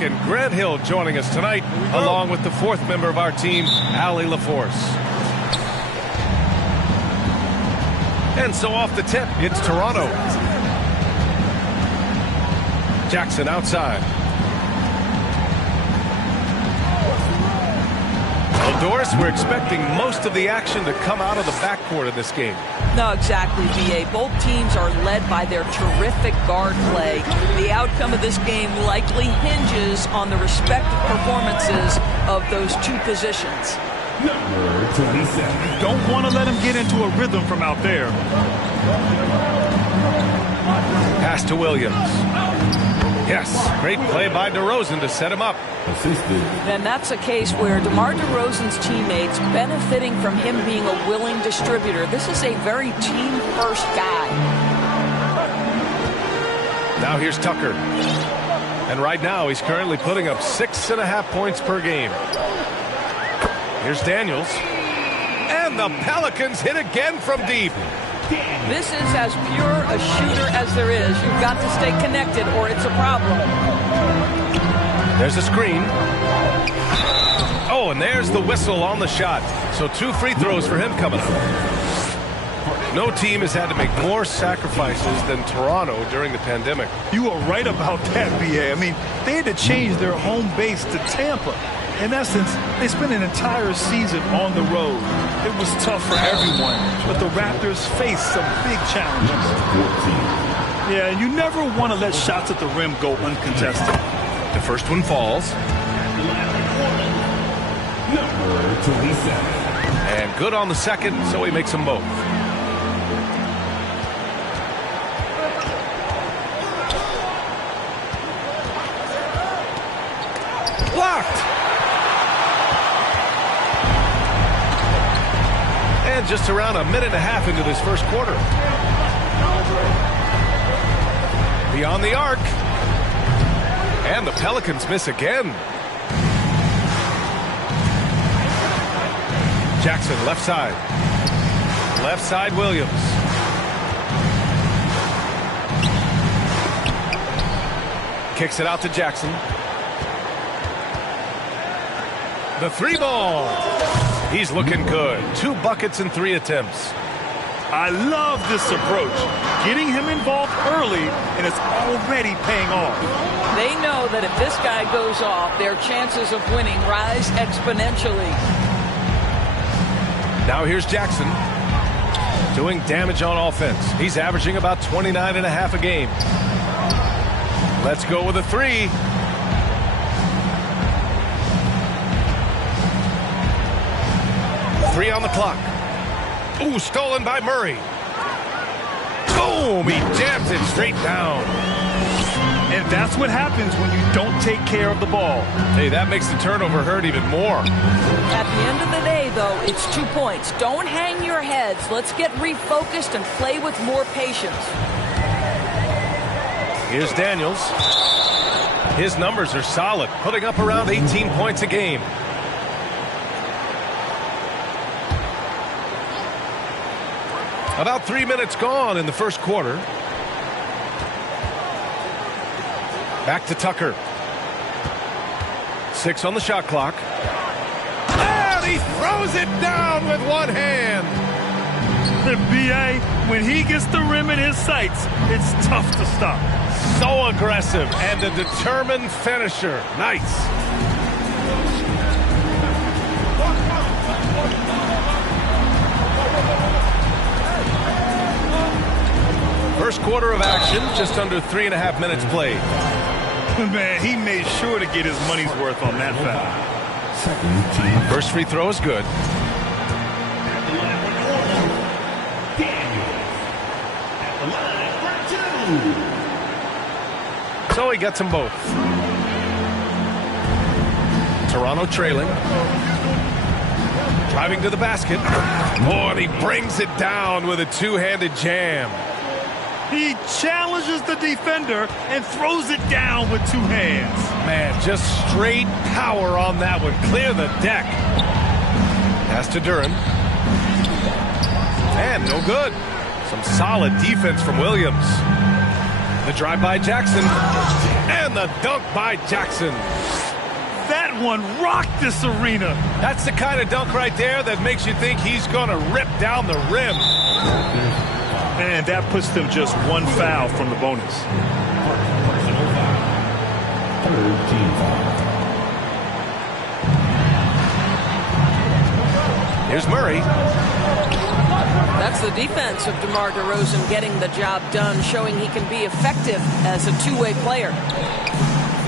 and Grant Hill joining us tonight, along with the fourth member of our team, Allie LaForce. And so off the tip, it's Toronto. Jackson outside. Well, Doris, we're expecting most of the action to come out of the backcourt in this game. No, exactly, B.A. Both teams are led by their terrific guard play. The outcome of this game likely hinges on the respective performances of those two positions. Number 27. Don't want to let him get into a rhythm from out there. Pass to Williams. Yes, great play by DeRozan to set him up. Assisted. And that's a case where DeMar DeRozan's teammates benefiting from him being a willing distributor. This is a very team-first guy. Now here's Tucker. And right now he's currently putting up 6.5 points per game. Here's Daniels. And the Pelicans hit again from deep. This is as pure a shooter as there is. You've got to stay connected or it's a problem. There's a screen. Oh, and there's the whistle on the shot. So 2 free throws for him coming up. No team has had to make more sacrifices than Toronto during the pandemic. You are right about that, B.A. I mean, they had to change their home base to Tampa. In essence, they spent an entire season on the road. It was tough for everyone, but the Raptors faced some big challenges. Yeah, and you never want to let shots at the rim go uncontested. The first one falls. Number 27. And good on the second, so he makes them both. Blocked. And just around a minute and a half into this first quarter. Beyond the arc. And the Pelicans miss again. Jackson, left side. Left side, Williams. Kicks it out to Jackson. The 3 ball. He's looking good. 2 buckets in 3 attempts. I love this approach. Getting him involved early, and it's already paying off. They know that if this guy goes off, their chances of winning rise exponentially. Now here's Jackson doing damage on offense. He's averaging about 29.5 a game. Let's go with a 3. Three on the clock. Ooh, stolen by Murray. Boom, he jams it straight down. And that's what happens when you don't take care of the ball. Hey, that makes the turnover hurt even more. At the end of the day, though, it's 2 points. Don't hang your heads. Let's get refocused and play with more patience. Here's Daniels. His numbers are solid, putting up around 18 points a game. About 3 minutes gone in the first quarter. Back to Tucker. 6 on the shot clock. And he throws it down with one hand. The B.A., when he gets the rim in his sights, it's tough to stop. So aggressive and a determined finisher. Nice. First quarter of action, just under 3.5 minutes played. Man, he made sure to get his money's worth on that foul. First free throw is good. So he gets them both. Toronto trailing. Driving to the basket. Oh, and he brings it down with a 2-handed jam. He challenges the defender and throws it down with 2 hands. Man, just straight power on that one. Clear the deck. Pass to Duren. And no good. Some solid defense from Williams. The drive by Jackson. And the dunk by Jackson. That one rocked this arena. That's the kind of dunk right there that makes you think he's going to rip down the rim. And that puts them just one foul from the bonus. Here's Murray. That's the defense of DeMar DeRozan getting the job done, showing he can be effective as a two-way player.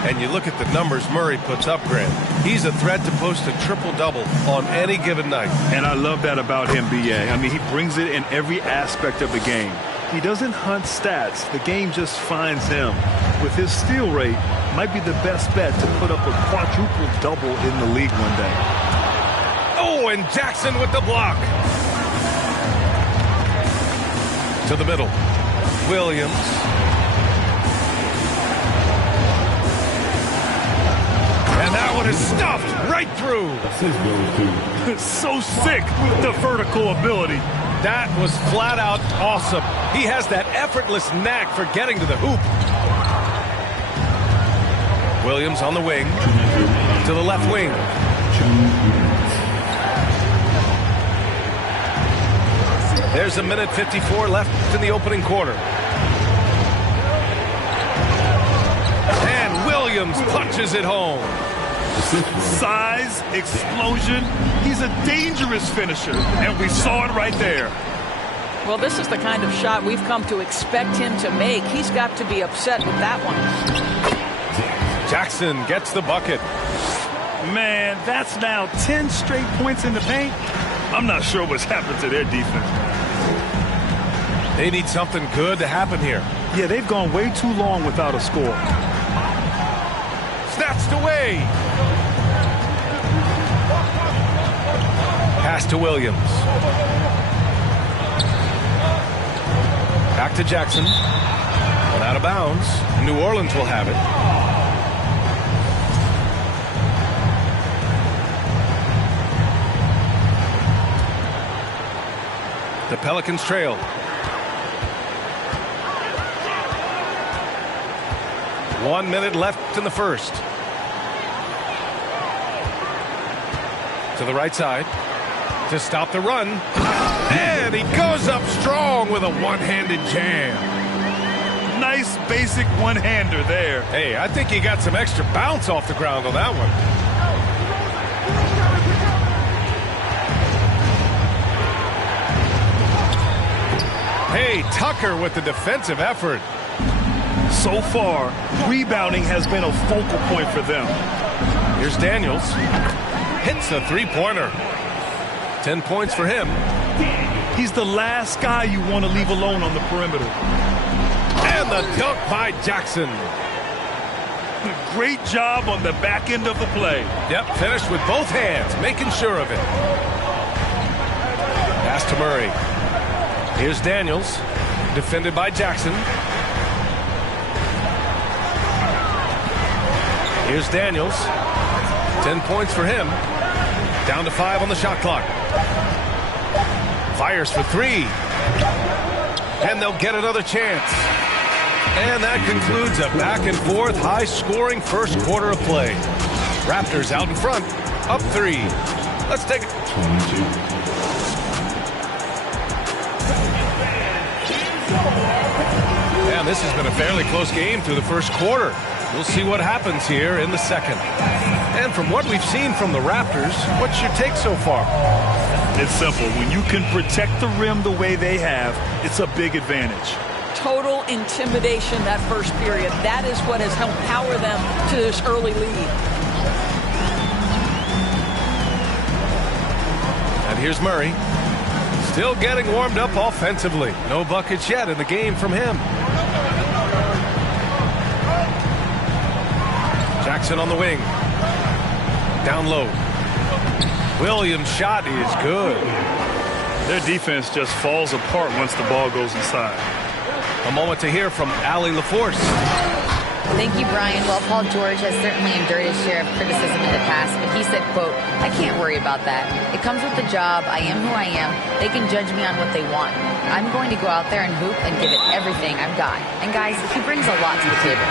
And you look at the numbers Murray puts up, Grant. He's a threat to post a triple-double on any given night. And I love that about him, B.A. I mean, he brings it in every aspect of the game. He doesn't hunt stats. The game just finds him. With his steal rate, might be the best bet to put up a quadruple-double in the league one day. Oh, and Jackson with the block. To the middle. Williams. And that one is stuffed right through. So sick, the vertical ability. That was flat out awesome. He has that effortless knack for getting to the hoop. Williams on the wing. To the left wing. There's a minute 54 left in the opening quarter. And Williams punches it home. Size, explosion. He's a dangerous finisher, and we saw it right there. Well, this is the kind of shot we've come to expect him to make. He's got to be upset with that one. Jackson gets the bucket. Man, that's now 10 straight points in the paint. I'm not sure what's happened to their defense, man. They need something good to happen here. Yeah, they've gone way too long without a score. Snatched away. Pass to Williams. Back to Jackson. But out of bounds. New Orleans will have it. The Pelicans trail. One minute left in the first. To the right side. To stop the run. And he goes up strong with a one-handed jam. Nice basic one-hander there. Hey, I think he got some extra bounce off the ground on that one. Hey, Tucker with the defensive effort. So far, rebounding has been a focal point for them. Here's Daniels. Hits a three-pointer. 10 points for him. He's the last guy you want to leave alone on the perimeter. And the dunk by Jackson. Great job on the back end of the play. Yep, finished with both hands, making sure of it. Pass to Murray. Here's Daniels, defended by Jackson. Here's Daniels. 10 points for him. Down to 5 on the shot clock. Fires for 3. And they'll get another chance. And that concludes a back-and-forth, high-scoring first quarter of play. Raptors out in front, up 3. Let's take it. 22. And this has been a fairly close game through the first quarter. We'll see what happens here in the second. And from what we've seen from the Raptors, what's your take so far? It's simple. When you can protect the rim the way they have, it's a big advantage. Total intimidation that first period. That is what has helped power them to this early lead. And here's Murray. Still getting warmed up offensively. No buckets yet in the game from him. Jackson on the wing. Down low. Williams' shot is good. Their defense just falls apart once the ball goes inside. A moment to hear from Allie LaForce. Thank you, Brian. Well, Paul George has certainly endured his share of criticism in the past, but he said, quote, "I can't worry about that. It comes with the job. I am who I am. They can judge me on what they want. I'm going to go out there and hoop and give it everything I've got." And guys, he brings a lot to the table.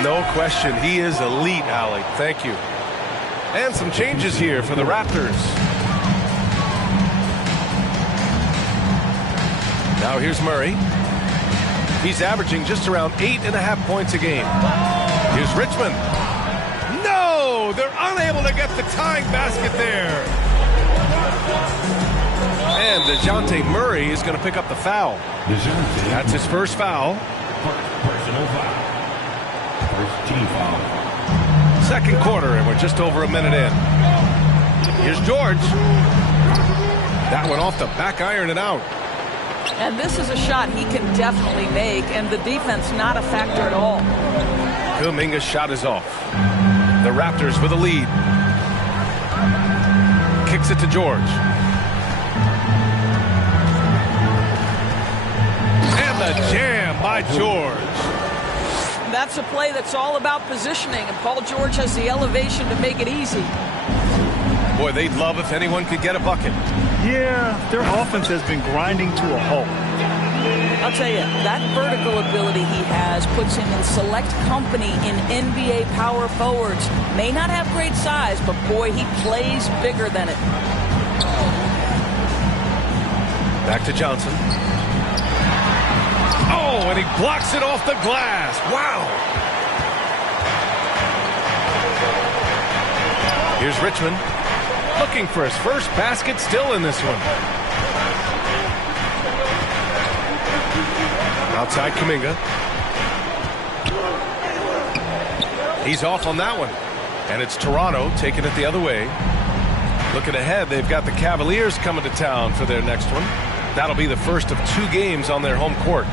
No question. He is elite, Allie. Thank you. And some changes here for the Raptors. Now here's Murray. He's averaging just around 8.5 points a game. Here's Richmond. No! They're unable to get the tying basket there. And DeJounte Murray is going to pick up the foul. That's his first foul. Personal foul. First team foul. Second quarter, and we're just over a minute in. Here's George. That one off the back iron and out. And this is a shot he can definitely make, and the defense not a factor at all. Kuminga's shot is off. The Raptors with a lead. Kicks it to George. And the jam by George. That's a play that's all about positioning, and Paul George has the elevation to make it easy. Boy, they'd love if anyone could get a bucket. Yeah, their offense has been grinding to a halt. I'll tell you, that vertical ability he has puts him in select company in NBA power forwards. May not have great size, but boy, he plays bigger than it. Back to Johnson. Oh, and he blocks it off the glass. Wow. Here's Richmond. Looking for his first basket, still in this one. Outside Kuminga. He's off on that one. And it's Toronto taking it the other way. Looking ahead, they've got the Cavaliers coming to town for their next one. That'll be the first of 2 games on their home court.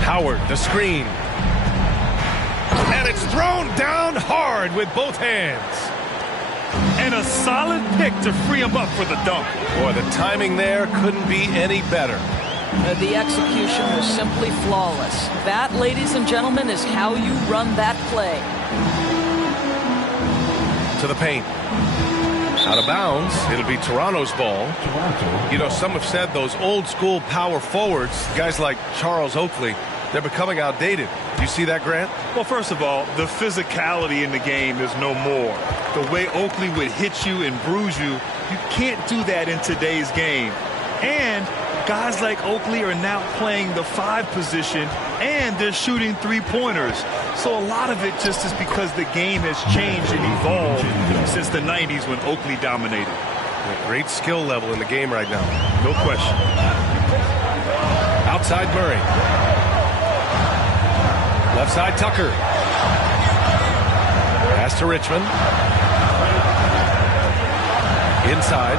Howard, the screen. And it's thrown down hard with both hands. And a solid pick to free him up for the dunk. Boy, the timing there couldn't be any better. The execution was simply flawless. That, ladies and gentlemen, is how you run that play. To the paint. Out of bounds. It'll be Toronto's ball. You know, some have said those old school power forwards, guys like Charles Oakley, they're becoming outdated. Do you see that, Grant? Well, first of all, the physicality in the game is no more. The way Oakley would hit you and bruise you, you can't do that in today's game. And guys like Oakley are now playing the 5 position, and they're shooting 3-pointers. So a lot of it just is because the game has changed and evolved since the 90s when Oakley dominated. A great skill level in the game right now. No question. Outside Murray. Left side Tucker. Pass to Richmond. Inside.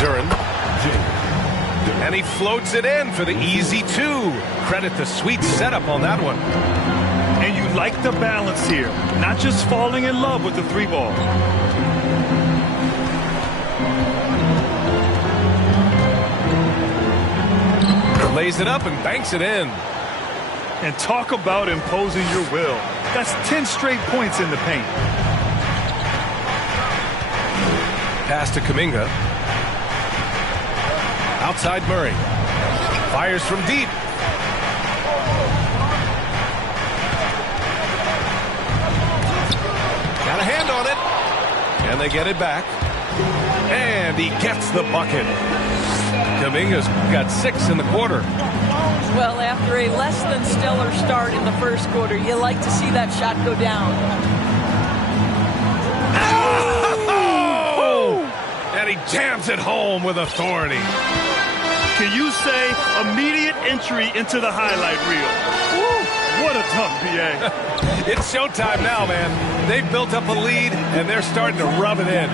Duren. And he floats it in for the easy 2. Credit the sweet setup on that one. And you like the balance here. Not just falling in love with the 3-ball. Lays it up and banks it in. And talk about imposing your will. That's 10 straight points in the paint. Pass to Kuminga. Outside Murray. Fires from deep. Got a hand on it. And they get it back. And he gets the bucket. Kuminga's got 6 in the quarter. Well, after a less than stellar start in the first quarter, you like to see that shot go down. Oh! And he jams it home with authority. Can you say immediate entry into the highlight reel? Woo, what a tough BA. It's showtime now, man. They've built up a lead, and they're starting to rub it in.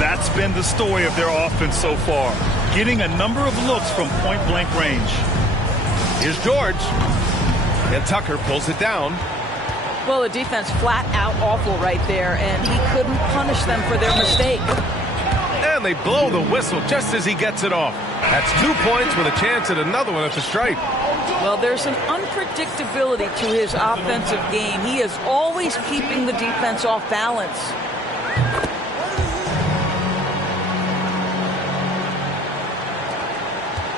That's been the story of their offense so far. Getting a number of looks from point-blank range. Here's George. And Tucker pulls it down. Well, the defense flat out awful right there, and he couldn't punish them for their mistake. And they blow the whistle just as he gets it off. That's 2 points with a chance at another one at the stripe. Well, there's an unpredictability to his offensive game. He is always keeping the defense off balance.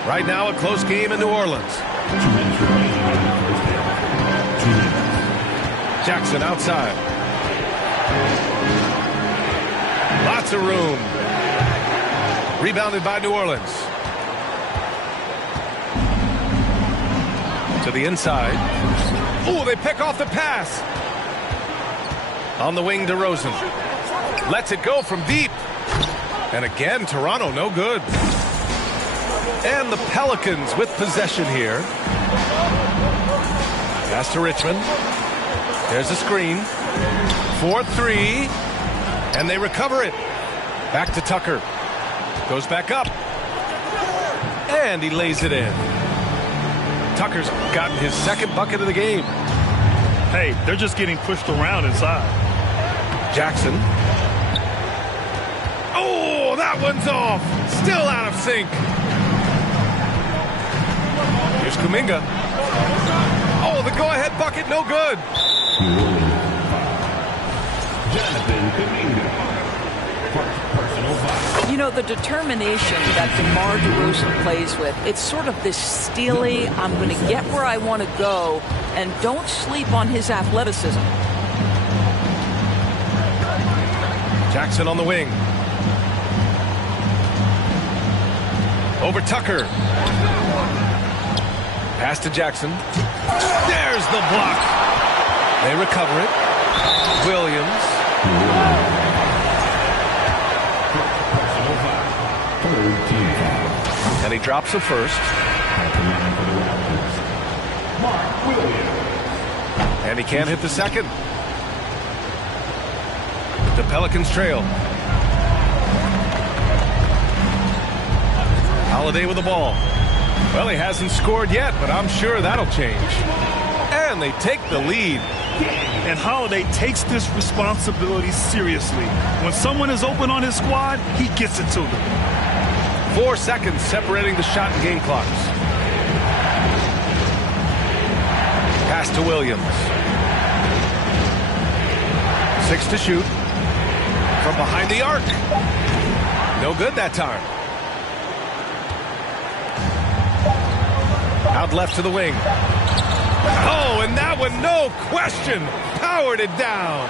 Right now, a close game in New Orleans. 2 minutes remaining in the first half. 2 minutes. Jackson outside. Lots of room. Rebounded by New Orleans. To the inside. Oh, they pick off the pass. On the wing, DeRozan. Lets it go from deep. And again, Toronto no good. And the Pelicans with possession here. Pass to Richmond. There's a screen. 4-3. And they recover it. Back to Tucker. Goes back up. And he lays it in. Tucker's gotten his second bucket of the game. Hey, they're just getting pushed around inside. Jackson. Oh, that one's off. Still out of sync. Here's Kuminga. Oh, the go-ahead bucket, no good. Jonathan Kuminga. Personal foul. You know, the determination that DeMar DeRozan plays with, it's sort of this steely, I'm going to get where I want to go, and don't sleep on his athleticism. Jackson on the wing. Over Tucker. Pass to Jackson. There's the block. They recover it. Williams. Personal foul. 13 foul. And he drops the first. At the line for the Raptors, Mark Williams. And he can't hit the second. The Pelicans trail. Holiday with the ball. Well, he hasn't scored yet, but I'm sure that'll change. And they take the lead. And Holiday takes this responsibility seriously. When someone is open on his squad, he gets it to them. 4 seconds separating the shot and game clocks. Pass to Williams. 6 to shoot. From behind the arc. No good that time. Out left to the wing. Oh, and that one, no question, powered it down.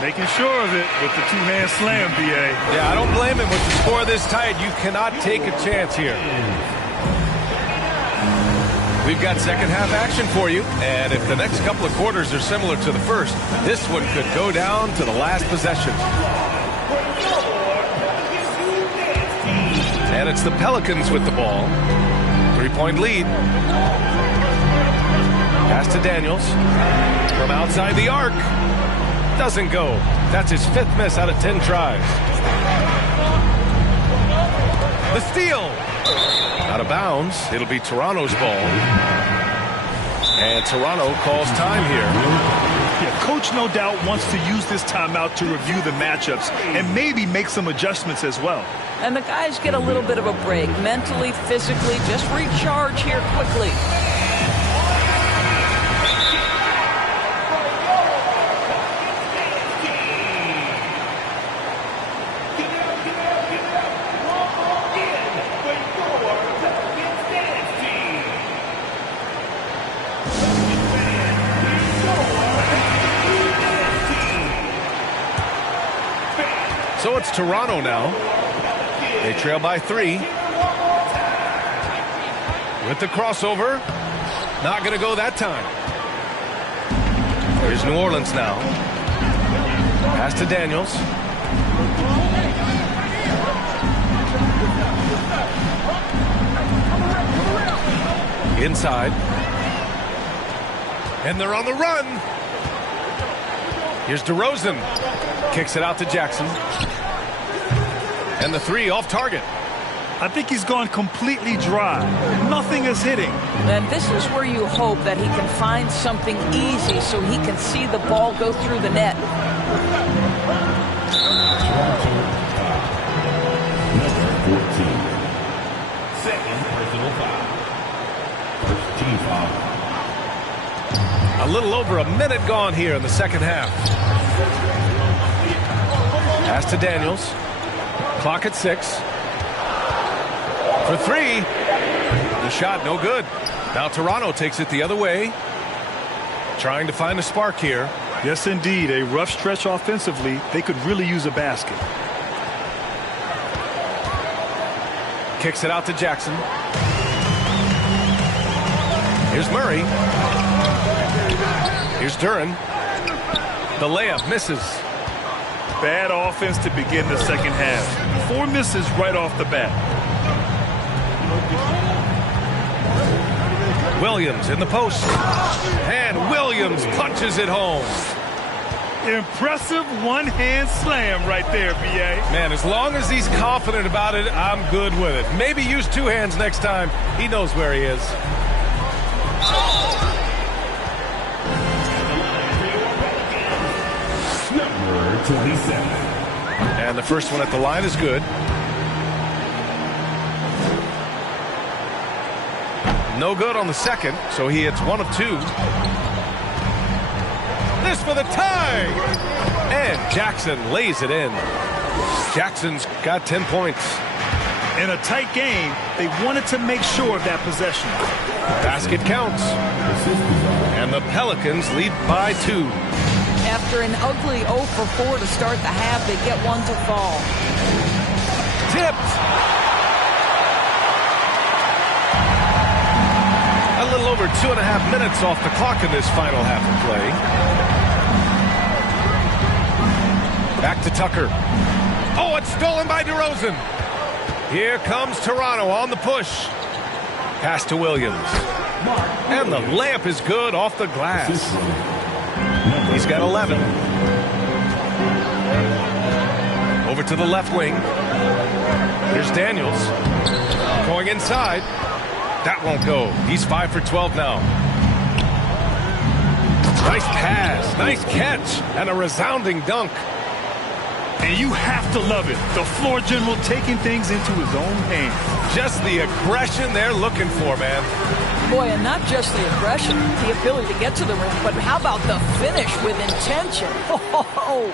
Making sure of it with the two-hand slam, B.A. Yeah, I don't blame him with the score this tight. You cannot take a chance here. We've got second half action for you, and if the next couple of quarters are similar to the first, this one could go down to the last possession. And it's the Pelicans with the ball. 3-point lead. Pass to Daniels. From outside the arc. Doesn't go. That's his 5th miss out of 10 tries. The steal. Out of bounds. It'll be Toronto's ball. And Toronto calls time here. Yeah, coach no doubt wants to use this timeout to review the matchups and maybe make some adjustments as well. And the guys get a little bit of a break, mentally, physically, just recharge here quickly. So it's Toronto now. They trail by 3. With the crossover. Not going to go that time. Here's New Orleans now. Pass to Daniels. Inside. And they're on the run. Here's DeRozan. Kicks it out to Jackson. And the 3 off target. I think he's gone completely dry. Nothing is hitting. And this is where you hope that he can find something easy so he can see the ball go through the net. Toronto, number 14. Second personal foul. First A little over a minute gone here in the second half. Pass to Daniels. Clock at 6. For 3. The shot no good. Now Toronto takes it the other way. Trying to find a spark here. Yes, indeed. A rough stretch offensively. They could really use a basket. Kicks it out to Jackson. Here's Murray. Here's Duren. The layup misses. Bad offense to begin the second half. 4 misses right off the bat. Williams in the post. And Williams punches it home. Impressive one-hand slam right there, B.A. Man, as long as he's confident about it, I'm good with it. Maybe use 2 hands next time. He knows where he is. Number 27. And the first one at the line is good. No good on the second, so he hits 1 of 2. This for the tie! And Jackson lays it in. Jackson's got 10 points. In a tight game, they wanted to make sure of that possession. Basket counts. And the Pelicans lead by 2. After an ugly 0 for 4 to start the half, they get 1 to fall. Tipped. A little over 2.5 minutes off the clock in this final half of play. Back to Tucker. Oh, it's stolen by DeRozan. Here comes Toronto on the push. Pass to Williams. And the layup is good off the glass. He's got 11. Over to the left wing. Here's Daniels. Going inside. That won't go. He's 5 for 12 now. Nice pass. Nice catch. And a resounding dunk. And you have to love it. The floor general taking things into his own hands. Just the aggression they're looking for, man. Boy, and not just the aggression, the ability to get to the rim, but how about the finish with intention? Oh,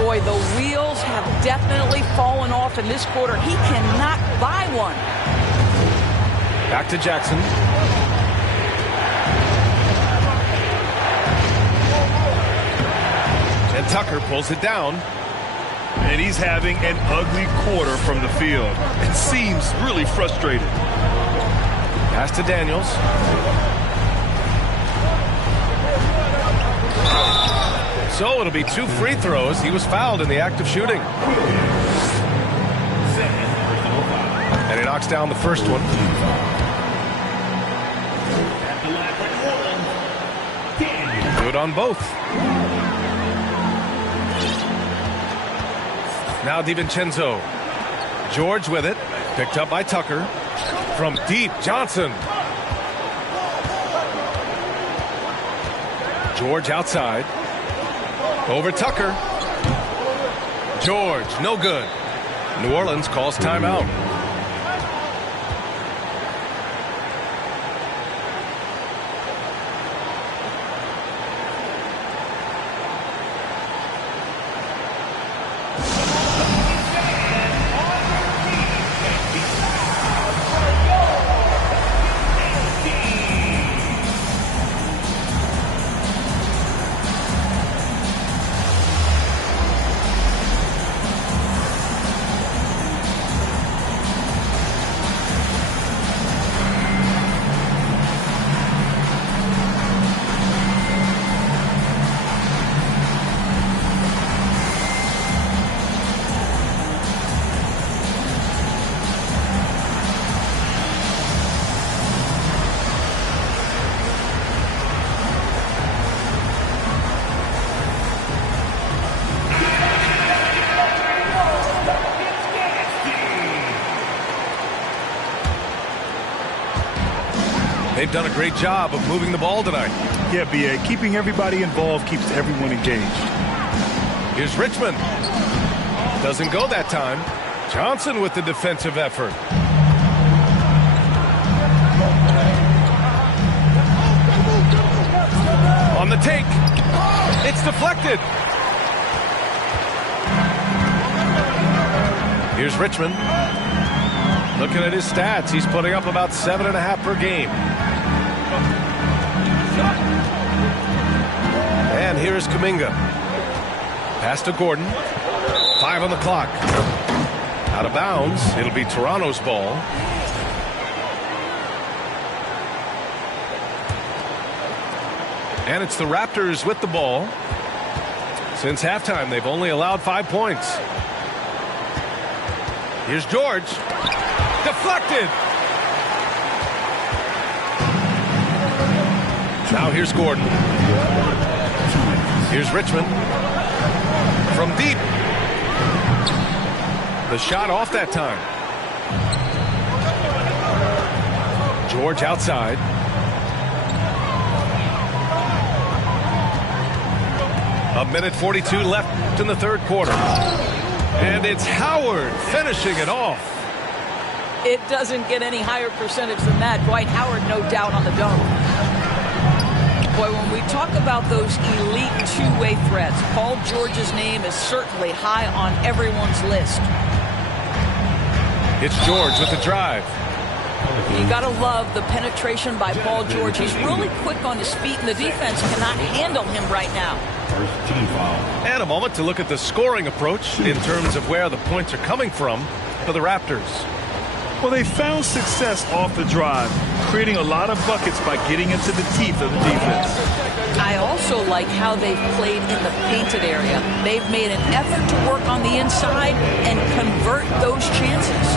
boy, the wheels have definitely fallen off in this quarter. He cannot buy one. Back to Jackson. And Tucker pulls it down. And he's having an ugly quarter from the field. It seems really frustrated. Pass to Daniels. So it'll be 2 free throws. He was fouled in the act of shooting. And he knocks down the first one. Good on both. Now DiVincenzo. George with it. Picked up by Tucker. From deep, Johnson. George outside. Over Tucker. George, no good. New Orleans calls timeout. They've done a great job of moving the ball tonight. Yeah, B.A. Keeping everybody involved keeps everyone engaged. Here's Richmond. Doesn't go that time. Johnson with the defensive effort. On the take. It's deflected. Here's Richmond. Looking at his stats, he's putting up about 7.5 per game. And here's Kuminga. Pass to Gordon. 5 on the clock. Out of bounds. It'll be Toronto's ball. And it's the Raptors with the ball. Since halftime, they've only allowed 5 points. Here's George. Deflected. Now here's Gordon. Here's Richmond. From deep. The shot off that time. George outside. A minute 42 left in the third quarter. And it's Howard finishing it off. It doesn't get any higher percentage than that. Dwight Howard, no doubt, on the dunk. Boy, when we talk about those elite two-way threats, Paul George's name is certainly high on everyone's list. It's George with the drive. You got to love the penetration by Paul George. He's really quick on his feet, and the defense cannot handle him right now. First team foul. And a moment to look at the scoring approach in terms of where the points are coming from for the Raptors. Well, they found success off the drive, creating a lot of buckets by getting into the teeth of the defense. I also like how they've played in the painted area. They've made an effort to work on the inside and convert those chances.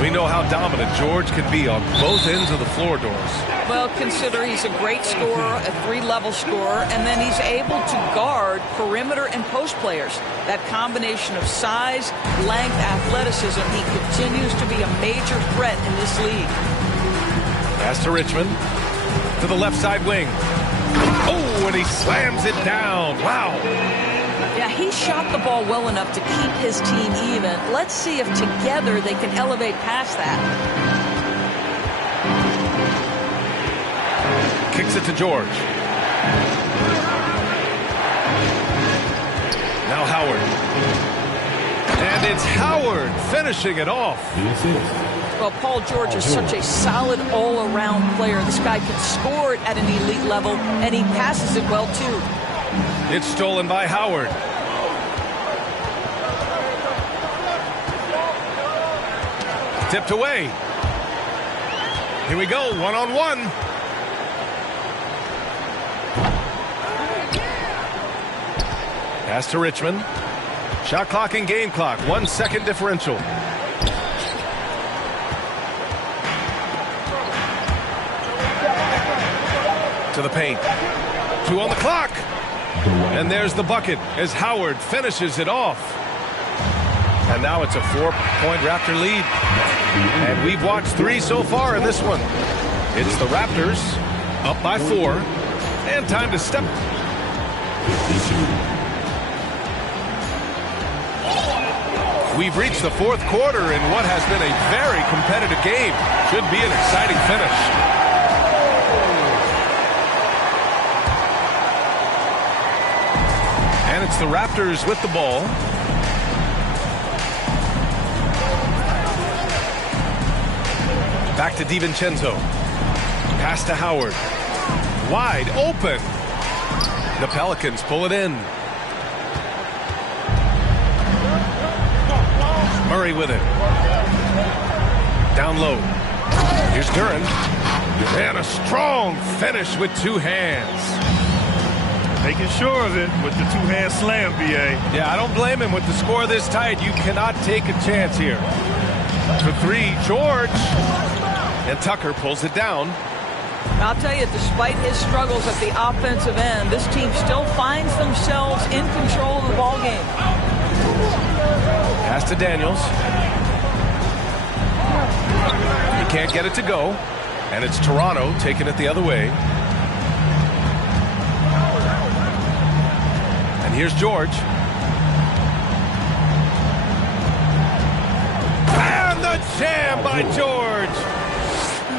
We know how dominant George can be on both ends of the floor, Doris. Well, consider he's a great scorer, a three-level scorer, and then he's able to guard perimeter and post players. That combination of size, length, athleticism, he continues to be a major threat in this league. Pass to Richmond. To the left side wing. Oh, and he slams it down. Wow. Yeah, he shot the ball well enough to keep his team even. Let's see if together they can elevate past that. Kicks it to George. Now Howard. And it's Howard finishing it off. Well, Paul George is such a solid all-around player. This guy can score it at an elite level, and he passes it well, too. It's stolen by Howard. Tipped away. Here we go, one-on-one. Pass to Richmond. Shot clock and game clock, 1 second differential. To the paint. 2 on the clock. And there's the bucket as Howard finishes it off. And now it's a 4-point Raptor lead. And we've watched 3 so far in this one. It's the Raptors up by 4. And time to step. We've reached the fourth quarter in what has been a very competitive game. Should be an exciting finish. And it's the Raptors with the ball. Back to DiVincenzo. Pass to Howard. Wide open. The Pelicans pull it in. Murray with it. Down low. Here's Duren. And a strong finish with 2 hands. Making sure of it with the 2-hand slam, B.A. Yeah, I don't blame him with the score this tight. You cannot take a chance here. For 3, George. And Tucker pulls it down. I'll tell you, despite his struggles at the offensive end, this team still finds themselves in control of the ball game. Pass to Daniels. He can't get it to go. And it's Toronto taking it the other way. And here's George. And the jam by George.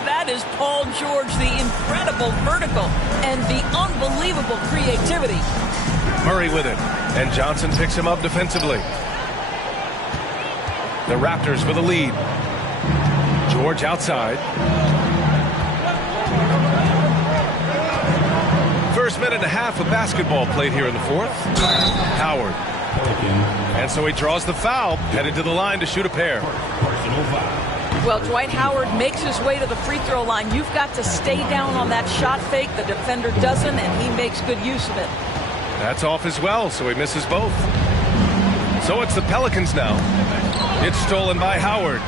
That is Paul George, the incredible vertical and the unbelievable creativity. Murray with it, and Johnson picks him up defensively. The Raptors with a lead. George outside. First minute and a half of basketball played here in the fourth. Howard. And so he draws the foul, headed to the line to shoot a pair. Well, Dwight Howard makes his way to the free throw line. You've got to stay down on that shot fake. The defender doesn't, and he makes good use of it. That's off as well, so he misses both. So it's the Pelicans now. It's stolen by Howard.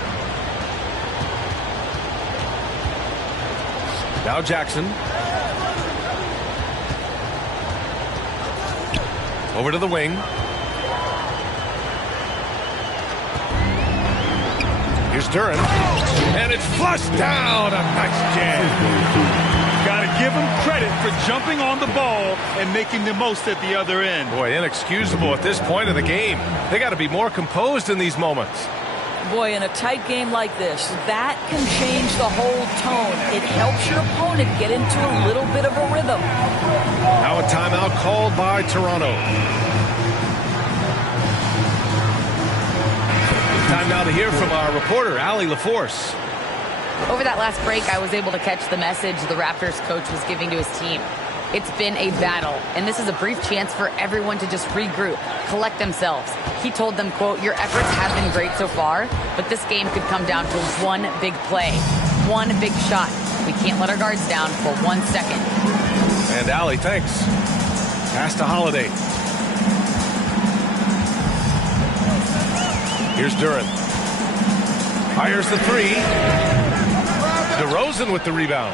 Now Jackson. Over to the wing. Here's Duren. And it's flushed down. A nice jam. Got to give him credit for jumping on the ball and making the most at the other end. Boy, inexcusable at this point of the game. They got to be more composed in these moments. Boy, in a tight game like this, that can change the whole tone. It helps your opponent get into a little bit of a rhythm. Now a timeout called by Toronto. Time now to hear from our reporter, Allie LaForce. Over that last break, I was able to catch the message the Raptors coach was giving to his team. It's been a battle, and this is a brief chance for everyone to just regroup, collect themselves. He told them, quote, "Your efforts have been great so far, but this game could come down to one big play, one big shot. We can't let our guards down for 1 second." And Allie, thanks. Pass to Holiday. Here's Duren. Fires the three. DeRozan with the rebound.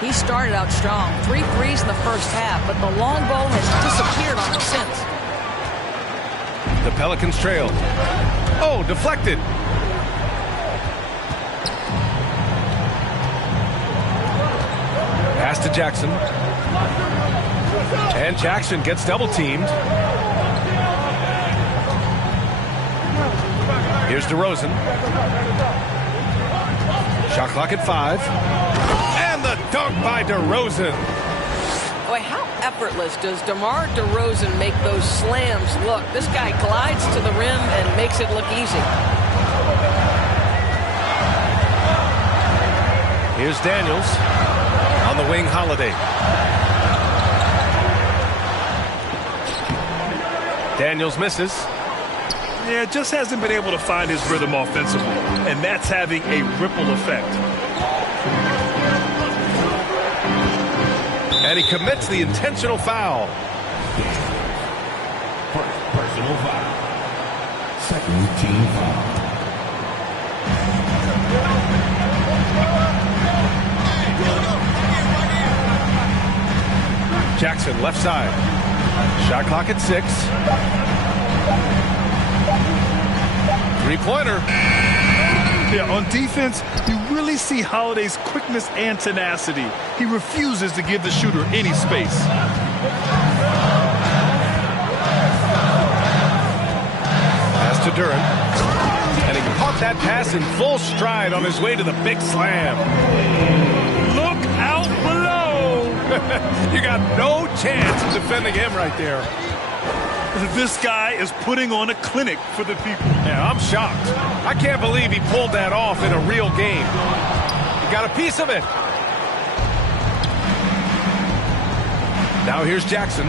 He started out strong. 3 threes in the first half, but the long ball has disappeared on him since. The Pelicans trail. Oh, deflected. Pass to Jackson. And Jackson gets double teamed. Here's DeRozan. Shot clock at 5. And the dunk by DeRozan. Boy, how effortless does DeMar DeRozan make those slams look? This guy glides to the rim and makes it look easy. Here's Daniels. On the wing, Holiday. Daniels misses. Yeah, just hasn't been able to find his rhythm offensively, and that's having a ripple effect. And he commits the intentional foul. Personal foul. Second team foul. Jackson left side. Shot clock at 6. Three-pointer. Yeah, on defense, you really see Holiday's quickness and tenacity. He refuses to give the shooter any space. Pass to Duren. And he caught that pass in full stride on his way to the big slam. Look out below! You got no chance of defending him right there. This guy is putting on a clinic for the people. Yeah, I'm shocked. I can't believe he pulled that off in a real game. He got a piece of it. Now here's Jackson.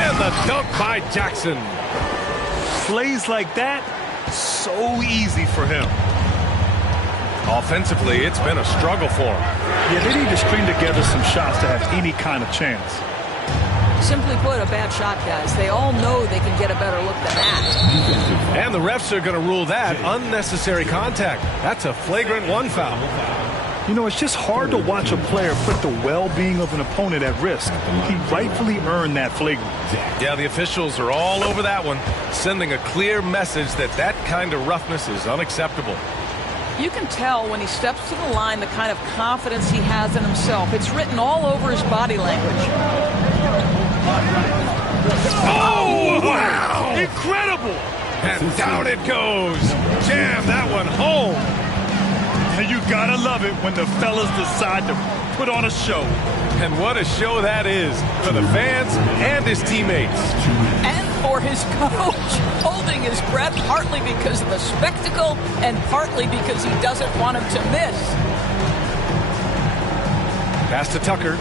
And the dunk by Jackson. Plays like that, so easy for him. Offensively, it's been a struggle for him. Yeah, they need to string together some shots to have any kind of chance. Simply put, a bad shot, guys. They all know they can get a better look than that. And the refs are going to rule that unnecessary contact. That's a flagrant 1 foul. You know, it's just hard to watch a player put the well-being of an opponent at risk. He rightfully earned that flagrant. Yeah, the officials are all over that one, sending a clear message that that kind of roughness is unacceptable. You can tell when he steps to the line the kind of confidence he has in himself. It's written all over his body language. Oh, wow! Incredible! And down it goes. Jam that one home. You gotta love it when the fellas decide to put on a show. And what a show that is for the fans and his teammates. And for his coach, holding his breath partly because of the spectacle and partly because he doesn't want him to miss. Pass to Tucker.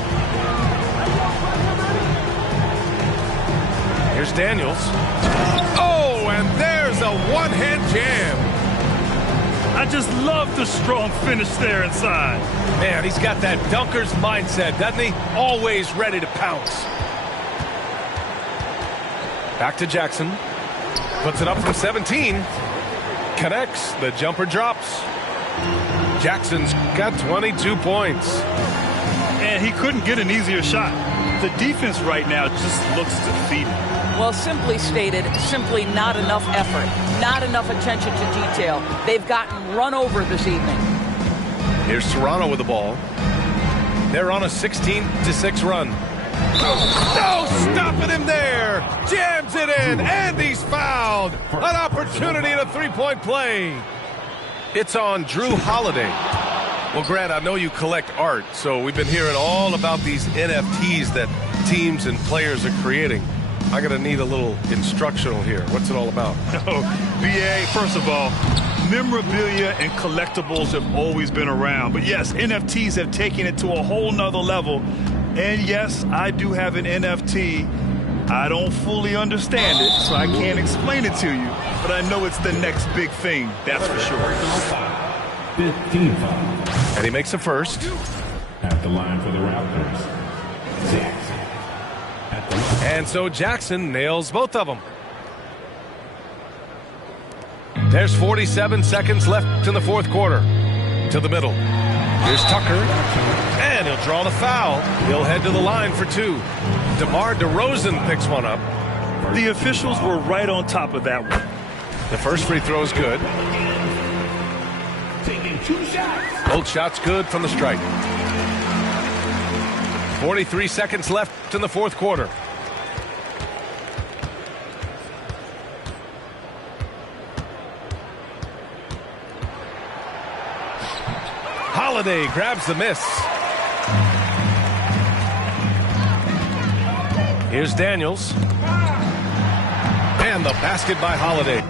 Here's Daniels. Oh, and there's a one-hand jam. I just love the strong finish there inside. Man, he's got that dunker's mindset, doesn't he? Always ready to pounce. Back to Jackson. Puts it up from 17. Connects. The jumper drops. Jackson's got 22 points. And he couldn't get an easier shot. The defense right now just looks defeated. Well, simply stated, simply not enough effort, not enough attention to detail. They've gotten run over this evening. Here's Toronto with the ball. They're on a 16-6 run. No, stopping him there. Jams it in, and he's fouled. An opportunity in a three-point play. It's on Drew Holiday. Well, Grant, I know you collect art, so we've been hearing all about these NFTs that teams and players are creating. I'm going to need a little instructional here. What's it all about? Oh, BA, first of all, memorabilia and collectibles have always been around. But yes, NFTs have taken it to a whole nother level. And yes, I do have an NFT. I don't fully understand it, so I can't explain it to you. But I know it's the next big thing, that's for sure. 15 fouls. And he makes a first. At the line for the Raptors, Jackson. At the line. And so Jackson nails both of them. There's 47 seconds left in the fourth quarter. To the middle. Here's Tucker. And he'll draw the foul. He'll head to the line for two. DeMar DeRozan picks one up. The officials were right on top of that one. The first free throw is good. Taking 2 shots. Both shots good from the stripe. 43 seconds left in the fourth quarter. Holiday grabs the miss. Here's Daniels. And the basket by Holiday.